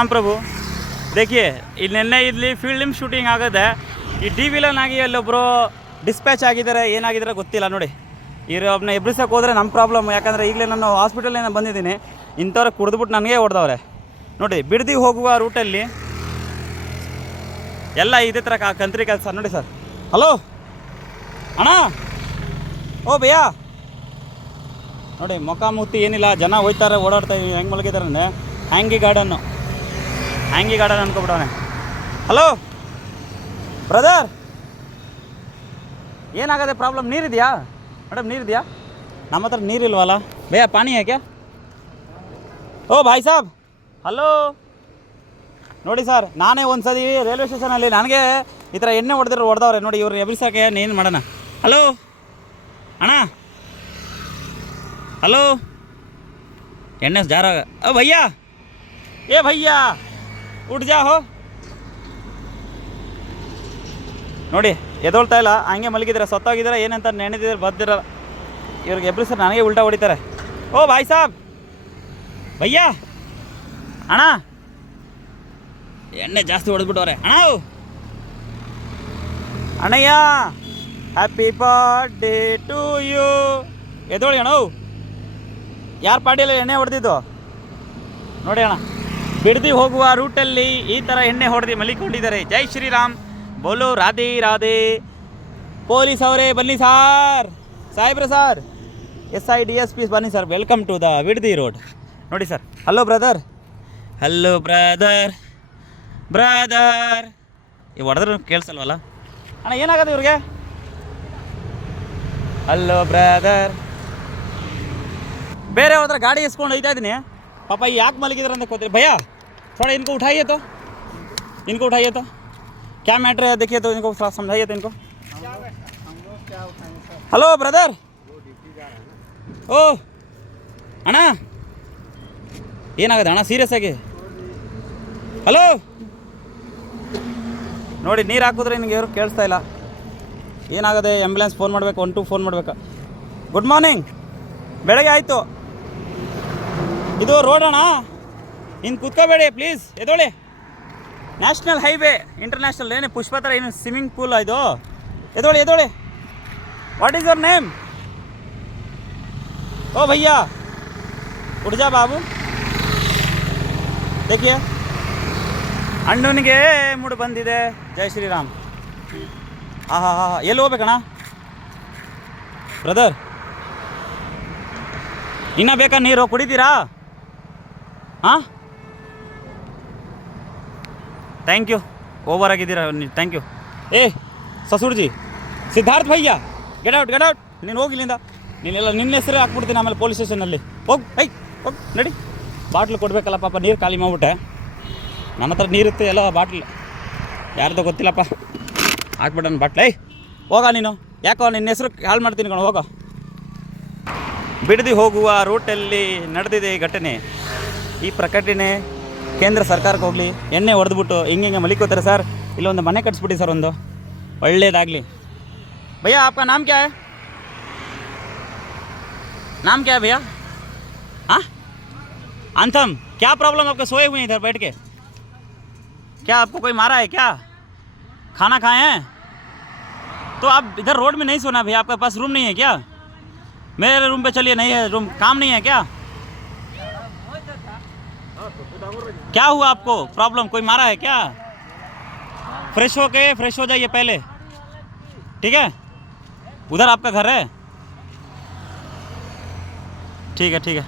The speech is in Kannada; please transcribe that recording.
ರಾಮ್ ಪ್ರಭು देखिए ಇಲ್ಲಿ ನಿನ್ನೆ ಇಲ್ಲಿ ಫಿಲ್ಮ್ ಶೂಟಿಂಗ್ ಆಗಿದೆ. ಈ ಡಿ ವಿಲನ್ ಆಗಿ ಅಲ್ಲೊಬ್ಬರು ಡಿಸ್ಪ್ಯಾಚ್ ಆಗಿದ್ದಾರೆ, ಏನಾಗಿದ್ದಾರೆ ಗೊತ್ತಿಲ್ಲ. ನೋಡಿ ಇವರು ಒಬ್ಬನ ಎಬ್ರಿಸೋಕೆ ಹೋದರೆ ನಮ್ಮ ಪ್ರಾಬ್ಲಮ್. ಯಾಕಂದರೆ ಈಗಲೇ ನಾನು ಹಾಸ್ಪಿಟಲಿಂದ ಬಂದಿದ್ದೀನಿ, ಇಂಥವ್ರು ಕುಡಿದ್ಬಿಟ್ಟು ನನಗೆ ಹೊಡೆದವ್ರೆ. ನೋಡಿ ಬಿಡದಿ ಹೋಗುವ ರೂಟಲ್ಲಿ ಎಲ್ಲ ಇದೇ ಥರ ಕಂತ್ರಿ ಕೆಲಸ. ನೋಡಿ ಸರ್, ಹಲೋ ಅಣ್ಣ, ಓ ಭಯ್ಯ, ನೋಡಿ ಮುಖ ಮೂತಿ ಏನಿಲ್ಲ, ಜನ ಹೋಯ್ತಾರೆ, ಓಡಾಡ್ತಾರೆ. ಹೆಂಗೆ ಮಲಗಿದ್ದಾರೆ ಅಂದರೆ ಹ್ಯಾಂಗಿ ಗಾರ್ಡನ್ ಅನ್ಕೊಬಿಡವನೆ. ಹಲೋ ಬ್ರದರ್, ಏನಾಗದೆ ಪ್ರಾಬ್ಲಮ್? ನೀರಿದೆಯಾ ಮೇಡಮ್? ನೀರಿದೆಯಾ? ನಮ್ಮ ಹತ್ರ ನೀರಿಲ್ವಲ್ಲ ಭಯ್ಯ, ಪಾನಿ ಯಾಕೆ? ಓ ಭಾಯ್ ಸಾಬ್, ಹಲೋ. ನೋಡಿ ಸರ್, ನಾನೇ ಒಂದು ಸತಿ ರೈಲ್ವೆ ಸ್ಟೇಷನಲ್ಲಿ ನನಗೆ ಈ ಥರ ಎಣ್ಣೆ ಹೊಡೆದವ್ರೆ. ನೋಡಿ ಇವ್ರು ಎಬ್ರಿಸೋಕೆ ಏನು ಮಾಡೋಣ? ಹಲೋ ಅಣ್ಣ, ಹಲೋ, ಎಣ್ಣೆ ಜಾರಾಗ. ಓ ಭಯ್ಯ, ಏ ಭಯ್ಯ ಉಡ್ ಜಾ ಹೋ. ನೋಡಿ ಎದೊಳ್ತಾ ಇಲ್ಲ, ಹಂಗೆ ಮಲಗಿದ್ದಾರೆ, ಸತ್ತೋಗಿದ್ದಾರೆ, ಏನಂತ ನೆನೆದಿದ್ದಾರೆ, ಬದ್ದಿರಲ್ಲ. ಇವ್ರಿಗೆ ಎಬ್ರಿಸರ್ ನನಗೆ ಉಲ್ಟಾ ಹೊಡಿತಾರೆ. ಓ ಭಾಯ್ ಸಾಬ್, ಭಯ್ಯ, ಅಣ್ಣ ಎಣ್ಣೆ ಜಾಸ್ತಿ ಹೊಡೆದ್ಬಿಟ್ಟವ್ರೆ ಅಣ್ಣ. ಅಣ್ಣಯ್ಯ, ಹ್ಯಾಪಿ ಬರ್ಡೇ ಟು ಯು. ಎದೋಳಿ ಅಣ್ಣ, ಯಾರ ಪಾರ್ಟಿಯಲ್ಲಿ ಎಣ್ಣೆ ಹೊಡೆದಿದ್ದು ನೋಡಿ ಅಣ್ಣ. ಬಿಡದಿ ಹೋಗುವ ರೂಟಲ್ಲಿ ಈ ಥರ ಎಣ್ಣೆ ಹೊಡೆದು ಮಲಿಕೊಂಡಿದ್ದಾರೆ. ಜೈ ಶ್ರೀರಾಮ್, ಬೋಲೋ ರಾಧೆ ರಾಧೆ. ಪೊಲೀಸ್ ಅವರೇ ಬನ್ನಿ ಸಾರ್, ಸಾಹೇಬ್ರೆ ಸರ್, SIDSP ಬನ್ನಿ sir, welcome to the Bidadi road. ನೋಡಿ sir, hello brother, hello brother, ಈ ಹೊಡೆದ್ರು ಕೇಳಿಸಲ್ವಲ್ಲ ಅಣ್ಣ? ಏನಾಗತ್ತೆ ಇವ್ರಿಗೆ? Hello brother. ಬೇರೆ ಹೋದ್ರೆ ಗಾಡಿ ಎಸ್ಕೊಂಡು ಹೋಗ್ತಾ ಇದ್ದೀನಿ. पापा याक मलगिद्र अंत खोते भैया, थोड़ा इनको उठाइए तो, क्या मैटर है देखिए तो, इनको थोड़ा समझाइए तो इनको. हेलो ब्रदर, ओ ಅಣ್ಣ ಏನಾಗುತ್ತೆ ಅಣ್ಣ? ಸೀರಿಯಸ್ ಆಗಿ ಹಲೋ. ನೋಡಿ ನೀರು ಹಾಕಿದ್ರೆ ನಿಮಗೆ ಯಾರು ಕೇಳಿಸ್ತಾ ಇಲ್ಲ. ಏನಾಗದೆ? ಆ್ಯಂಬುಲೆನ್ಸ್ ಫೋನ್ ಮಾಡಬೇಕು, 12 ಫೋನ್ ಮಾಡಬೇಕು. ಗುಡ್ ಮಾರ್ನಿಂಗ್, ಬೆಳಗ್ಗೆ ಆಯಿತು. ಇದು ರೋಡ್ ಅಣ್ಣ, ಇನ್ನು ಕೂತ್ಕೋಬೇಡಿ ಪ್ಲೀಸ್, ಎದೋಳಿ. National highway, international. ಏನೇ ಪುಷ್ಪ ಥರ ಏನು ಸ್ವಿಮ್ಮಿಂಗ್ ಪೂಲ್ ಇದು? ಎದೋಳಿ. What is your name? ओ भैया उठ जा बाबू. देखिए ಅಣ್ಣನಿಗೆ ಮುಡು ಬಂದಿದೆ. ಜೈ ಶ್ರೀರಾಮ್. ಎಲ್ಲಿ ಹೋಗ್ಬೇಕಣ್ಣ ಬ್ರದರ್? ಇನ್ನೂ ಬೇಕಾ ನೀರು? ಕುಡಿತೀರಾ? ಹಾಂ, ಥ್ಯಾಂಕ್ ಯು. ಓವರ್ ಆಗಿದ್ದೀರಾ, ಥ್ಯಾಂಕ್ ಯು. ಏ ಸಸೂರ್ ಜಿ, ಸಿದ್ಧಾರ್ಥ್ ಭಯ್ಯ, ಗೆಟ್ ಔಟ್. ನೀನು ಹೋಗಿ ಇಲ್ಲಿಂದ. ನೀನೆಲ್ಲ ನಿನ್ನ ಹೆಸರೇ ಹಾಕ್ಬಿಡ್ತೀನಿ ಆಮೇಲೆ ಪೊಲೀಸ್ ಸ್ಟೇಷನಲ್ಲಿ. ಹೋಗಿ ನಡಿ. ಬಾಟ್ಲು ಕೊಡಬೇಕಲ್ಲ ಪಾಪ, ನೀರು ಖಾಲಿ ಮಾಡಿಬಿಟ್ಟೆ. ನನ್ನ ಹತ್ರ ನೀರಿತ್ತು, ಎಲ್ಲ ಬಾಟ್ಲು ಯಾರ್ದೋ ಗೊತ್ತಿಲ್ಲಪ್ಪ, ಹಾಕ್ಬಿಟ್ಟನ ಬಾಟ್ಲು. ಹೋಗ ನೀನು, ಯಾಕೋ ನಿನ್ನ ಹೆಸರು ಹಾಳು ಮಾಡ್ತೀನಿ ಕಣ, ಹೋಗೋ. ಬಿಡದಿ ಹೋಗುವ ರೂಟಲ್ಲಿ ನಡೆದಿದೆ ಈ ಘಟನೆ. ಈ ಪ್ರಕಟಣೆ ಕೇಂದ್ರ ಸರ್ಕಾರಕ್ಕೆ ಹೋಗಲಿ. ಎಣ್ಣೆ ಹೊಡೆದ್ಬಿಟ್ಟು ಹಿಂಗೆ ಮಲಿಕೋತಾರೆ ಸರ್. ಇಲ್ಲೊಂದು ಮನೆ ಕಟ್ಸ್ಬಿಟ್ಟು ಸರ್, ಒಂದು ಒಳ್ಳೇದಾಗಲಿ. ಭಯ್ಯ ಆಪ್ಕಾ ನಾಮ್ ಕ್ಯಾ ಹೈ? नाम क्या है भैया? हाँ, अंथम. क्या प्रॉब्लम? आपके सोए हुए हैं इधर बैठ के? क्या आपको कोई मारा है क्या? खाना खाए हैं तो आप इधर रोड में नहीं सोना भैया. आपके पास रूम नहीं है क्या? मेरे रूम पे चलिए. नहीं है रूम, काम नहीं है क्या? क्या हुआ आपको? प्रॉब्लम कोई मारा है क्या? फ्रेश हो जाइए पहले, ठीक है? उधर आपका घर है? ठीक है.